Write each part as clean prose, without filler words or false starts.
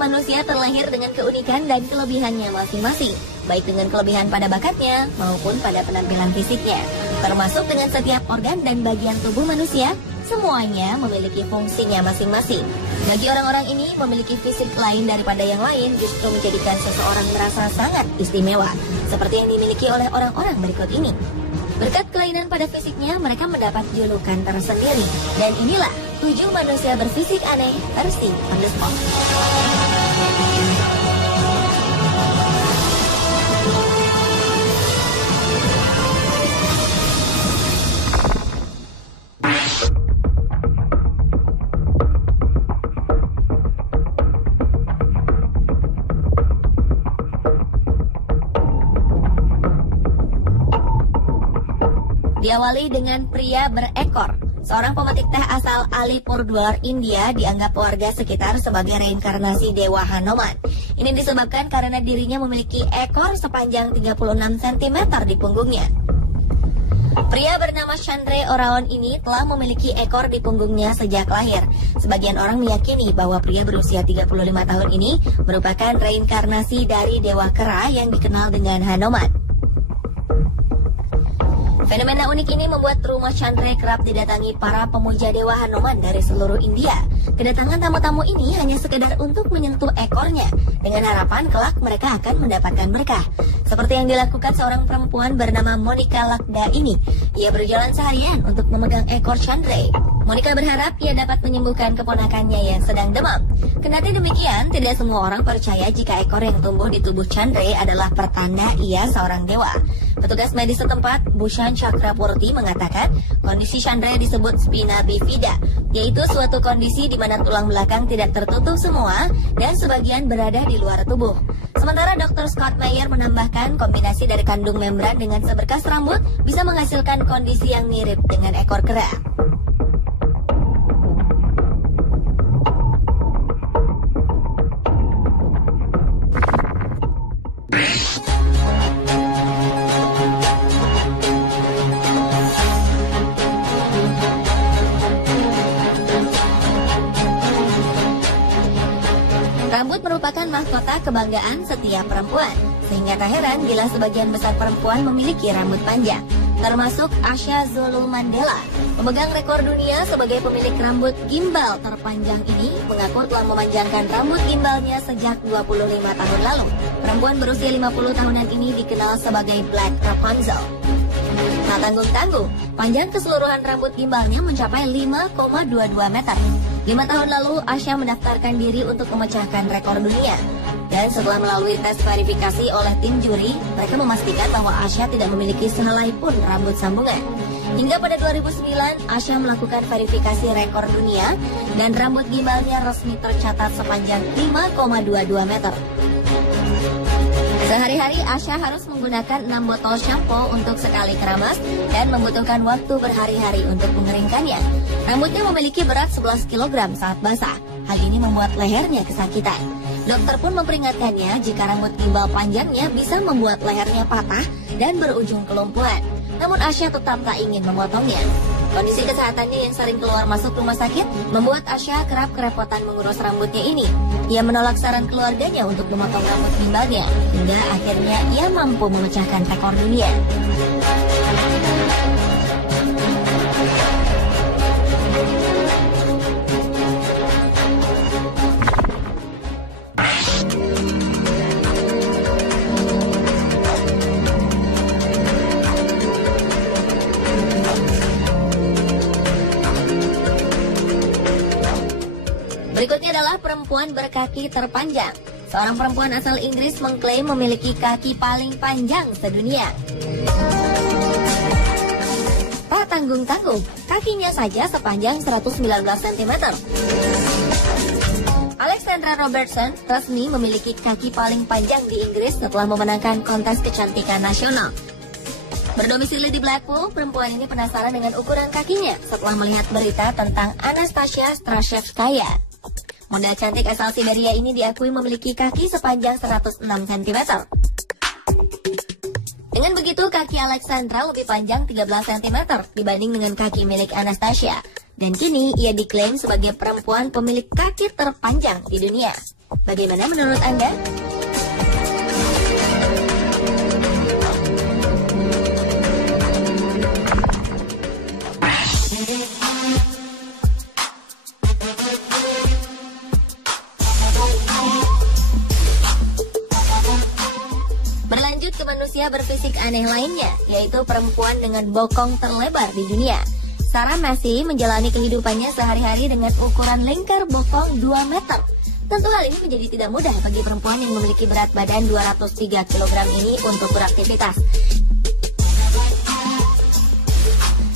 manusia terlahir dengan keunikan dan kelebihannya masing-masing, baik dengan kelebihan pada bakatnya maupun pada penampilan fisiknya. Termasuk dengan setiap organ dan bagian tubuh manusia, semuanya memiliki fungsinya masing-masing. Bagi orang-orang ini, memiliki fisik lain daripada yang lain justru menjadikan seseorang merasa sangat istimewa, seperti yang dimiliki oleh orang-orang berikut ini. Berkat kelainan pada fisiknya, mereka mendapat julukan tersendiri. Dan inilah 7 manusia berfisik aneh versi On The Spot. Diawali dengan pria berekor. Seorang pemetik teh asal Alipurduar, India dianggap warga sekitar sebagai reinkarnasi Dewa Hanuman. Ini disebabkan karena dirinya memiliki ekor sepanjang 36 cm di punggungnya. Pria bernama Chandre Oraon ini telah memiliki ekor di punggungnya sejak lahir. Sebagian orang meyakini bahwa pria berusia 35 tahun ini merupakan reinkarnasi dari Dewa Kera yang dikenal dengan Hanuman. Fenomena unik ini membuat rumah Chandre kerap didatangi para pemuja Dewa Hanuman dari seluruh India. Kedatangan tamu-tamu ini hanya sekedar untuk menyentuh ekornya, dengan harapan kelak mereka akan mendapatkan berkah. Seperti yang dilakukan seorang perempuan bernama Monica Lakda ini. Ia berjalan seharian untuk memegang ekor Chandre. Monica berharap ia dapat menyembuhkan keponakannya yang sedang demam. Kendati demikian, tidak semua orang percaya jika ekor yang tumbuh di tubuh Chandre adalah pertanda ia seorang dewa. Petugas medis setempat, Bhushan Chakraborty, mengatakan kondisi Chandre disebut spina bifida, yaitu suatu kondisi di mana tulang belakang tidak tertutup semua dan sebagian berada di luar tubuh. Sementara Dr. Scott Mayer menambahkan kombinasi dari kandung membran dengan seberkas rambut bisa menghasilkan kondisi yang mirip dengan ekor kera. Rambut merupakan mahkota kebanggaan setiap perempuan, sehingga tak heran bila sebagian besar perempuan memiliki rambut panjang, termasuk Asha Zulu Mandela. Pemegang rekor dunia sebagai pemilik rambut gimbal terpanjang ini mengaku telah memanjangkan rambut gimbalnya sejak 25 tahun lalu. Perempuan berusia 50 tahunan ini dikenal sebagai Black Rapunzel. Tak tanggung-tanggung, panjang keseluruhan rambut gimbalnya mencapai 5,22 meter. 5 tahun lalu, Asha mendaftarkan diri untuk memecahkan rekor dunia. Dan setelah melalui tes verifikasi oleh tim juri, mereka memastikan bahwa Asha tidak memiliki sehelai pun rambut sambungan. Hingga pada 2009, Asha melakukan verifikasi rekor dunia dan rambut gimbalnya resmi tercatat sepanjang 5,22 meter. Sehari-hari Asha harus menggunakan 6 botol shampoo untuk sekali keramas dan membutuhkan waktu berhari-hari untuk mengeringkannya. Rambutnya memiliki berat 11 kg saat basah. Hal ini membuat lehernya kesakitan. Dokter pun memperingatkannya jika rambut gimbal panjangnya bisa membuat lehernya patah dan berujung kelumpuhan. Namun Asha tetap tak ingin memotongnya. Kondisi kesehatannya yang sering keluar masuk rumah sakit membuat Asha kerap kerepotan mengurus rambutnya ini. Ia menolak saran keluarganya untuk memotong rambut gimbalnya, hingga akhirnya ia mampu memecahkan rekor dunia. Berikutnya adalah perempuan berkaki terpanjang. Seorang perempuan asal Inggris mengklaim memiliki kaki paling panjang sedunia. Tak tanggung-tanggung, kakinya saja sepanjang 119 cm. Alexandra Robertson resmi memiliki kaki paling panjang di Inggris setelah memenangkan kontes kecantikan nasional. Berdomisili di Blackpool, perempuan ini penasaran dengan ukuran kakinya setelah melihat berita tentang Anastasia Strashevskaya. Model cantik asal Siberia ini diakui memiliki kaki sepanjang 106 cm. Dengan begitu, kaki Alexandra lebih panjang 13 cm dibanding dengan kaki milik Anastasia. Dan kini ia diklaim sebagai perempuan pemilik kaki terpanjang di dunia. Bagaimana menurut Anda? Berlanjut ke manusia berfisik aneh lainnya, yaitu perempuan dengan bokong terlebar di dunia. Sarah masih menjalani kehidupannya sehari-hari dengan ukuran lingkar bokong 2 meter. Tentu hal ini menjadi tidak mudah bagi perempuan yang memiliki berat badan 203 kg ini untuk beraktivitas.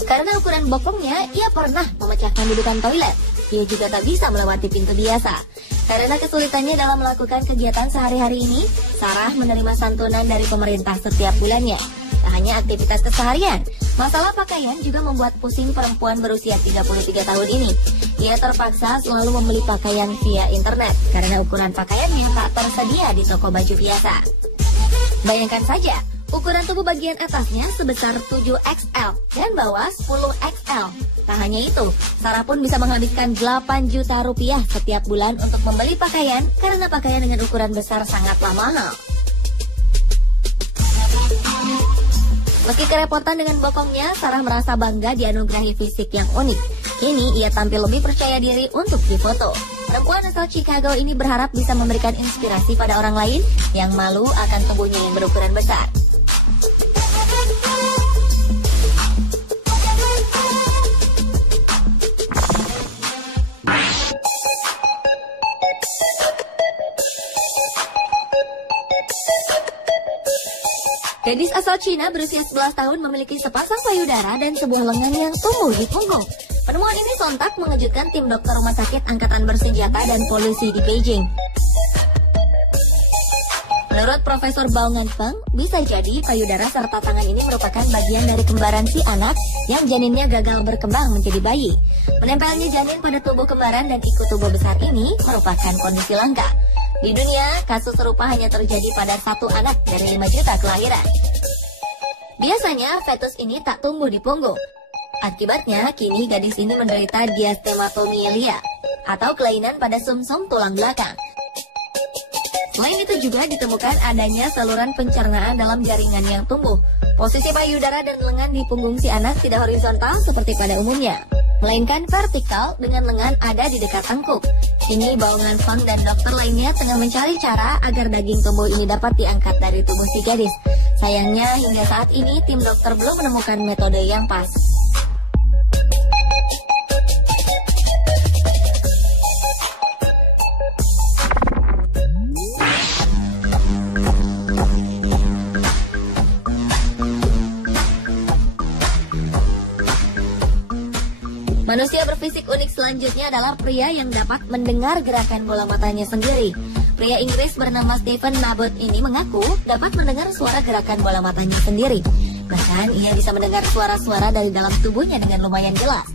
Karena ukuran bokongnya, ia pernah memecahkan dudukan toilet. Ia juga tak bisa melewati pintu biasa. Karena kesulitannya dalam melakukan kegiatan sehari-hari ini, Sarah menerima santunan dari pemerintah setiap bulannya. Tak hanya aktivitas keseharian, masalah pakaian juga membuat pusing perempuan berusia 33 tahun ini. Ia terpaksa selalu membeli pakaian via internet karena ukuran pakaiannya tak tersedia di toko baju biasa. Bayangkan saja, ukuran tubuh bagian atasnya sebesar 7XL dan bawah 10XL. Tak hanya itu, Sarah pun bisa menghabiskan 8 juta rupiah setiap bulan untuk membeli pakaian karena pakaian dengan ukuran besar sangatlah mahal. Meski kerepotan dengan bokongnya, Sarah merasa bangga dianugerahi fisik yang unik. Kini ia tampil lebih percaya diri untuk difoto. Perempuan asal Chicago ini berharap bisa memberikan inspirasi pada orang lain yang malu akan tubuhnya yang berukuran besar. Gadis asal Cina berusia 11 tahun memiliki sepasang payudara dan sebuah lengan yang tumbuh di punggung. Penemuan ini sontak mengejutkan tim dokter rumah sakit angkatan bersenjata dan polisi di Beijing. Menurut Profesor Bao Nganfeng, bisa jadi payudara serta tangan ini merupakan bagian dari kembaran si anak yang janinnya gagal berkembang menjadi bayi. Menempelnya janin pada tubuh kembaran dan ikut tubuh besar ini merupakan kondisi langka. Di dunia, kasus serupa hanya terjadi pada 1 anak dari 5 juta kelahiran. Biasanya, fetus ini tak tumbuh di punggung. Akibatnya, kini gadis ini menderita diastematomyelia atau kelainan pada sumsum tulang belakang. Selain itu juga ditemukan adanya saluran pencernaan dalam jaringan yang tumbuh. Posisi payudara dan lengan di punggung si anak tidak horizontal seperti pada umumnya, melainkan vertikal dengan lengan ada di dekat tengkuk. Kini Bao Nganfeng dan dokter lainnya tengah mencari cara agar daging tubuh ini dapat diangkat dari tubuh si gadis. Sayangnya hingga saat ini tim dokter belum menemukan metode yang pas. Manusia berfisik unik selanjutnya adalah pria yang dapat mendengar gerakan bola matanya sendiri. Pria Inggris bernama Stephen Nabot ini mengaku dapat mendengar suara gerakan bola matanya sendiri. Bahkan ia bisa mendengar suara-suara dari dalam tubuhnya dengan lumayan jelas.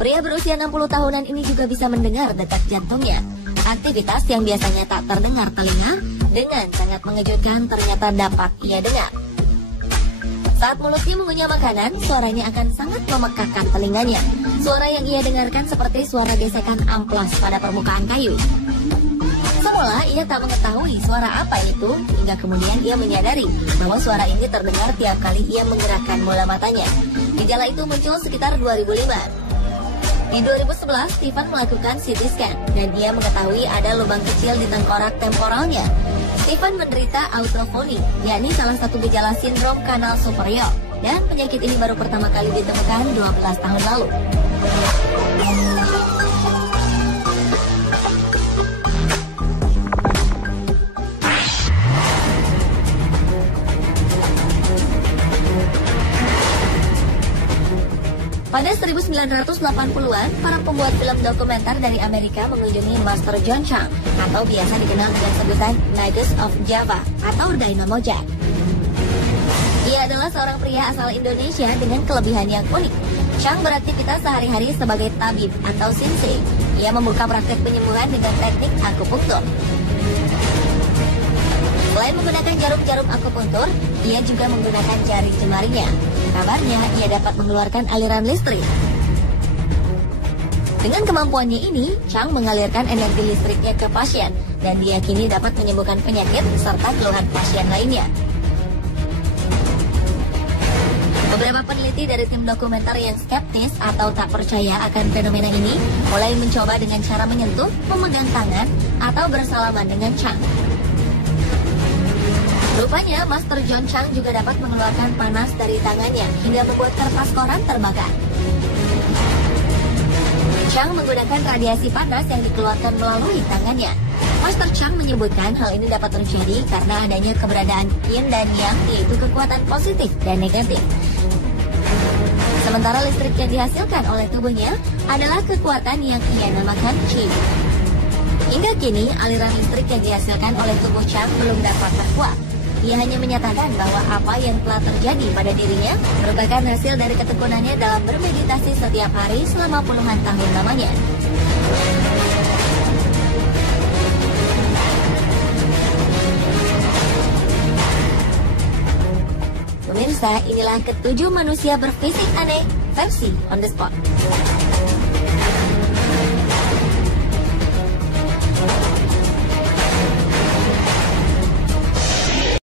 Pria berusia 60 tahunan ini juga bisa mendengar detak jantungnya. Aktivitas yang biasanya tak terdengar telinga, dengan sangat mengejutkan ternyata dapat ia dengar. Saat mulutnya mengunyah makanan, suaranya akan sangat memekakkan telinganya. Suara yang ia dengarkan seperti suara gesekan amplas pada permukaan kayu. Semula ia tak mengetahui suara apa itu, hingga kemudian ia menyadari bahwa suara ini terdengar tiap kali ia menggerakkan bola matanya. Gejala itu muncul sekitar 2005. Di 2011, Stephen melakukan CT scan dan ia mengetahui ada lubang kecil di tengkorak temporalnya. Stephen menderita atrofoni, yakni salah satu gejala sindrom kanal superior, dan penyakit ini baru pertama kali ditemukan 12 tahun lalu. Pada 1980-an, para pembuat film dokumenter dari Amerika mengunjungi Master John Chang, atau biasa dikenal dengan sebutan Magus of Java, atau Dynamo Jack. Ia adalah seorang pria asal Indonesia dengan kelebihan yang unik. Chang beraktivitas sehari-hari sebagai tabib atau sensei. Ia membuka praktek penyembuhan dengan teknik akupunktur. Selain menggunakan jarum-jarum akupunktur, ia juga menggunakan jari jemarinya. Kabarnya, ia dapat mengeluarkan aliran listrik. Dengan kemampuannya ini, Chang mengalirkan energi listriknya ke pasien dan diyakini dapat menyembuhkan penyakit serta keluhan pasien lainnya. Beberapa peneliti dari tim dokumenter yang skeptis atau tak percaya akan fenomena ini mulai mencoba dengan cara menyentuh, memegang tangan, atau bersalaman dengan Chang. Rupanya, Master John Chang juga dapat mengeluarkan panas dari tangannya hingga membuat kertas koran terbakar. Chang menggunakan radiasi panas yang dikeluarkan melalui tangannya. Master Chang menyebutkan hal ini dapat terjadi karena adanya keberadaan yin dan yang, yaitu kekuatan positif dan negatif. Sementara listrik yang dihasilkan oleh tubuhnya adalah kekuatan yang ia namakan Qi. Hingga kini, aliran listrik yang dihasilkan oleh tubuh Chang belum dapat terkuak. Ia hanya menyatakan bahwa apa yang telah terjadi pada dirinya merupakan hasil dari ketekunannya dalam bermeditasi setiap hari selama puluhan tahun lamanya. Pemirsa, inilah ketujuh manusia berfisik aneh versi On The Spot.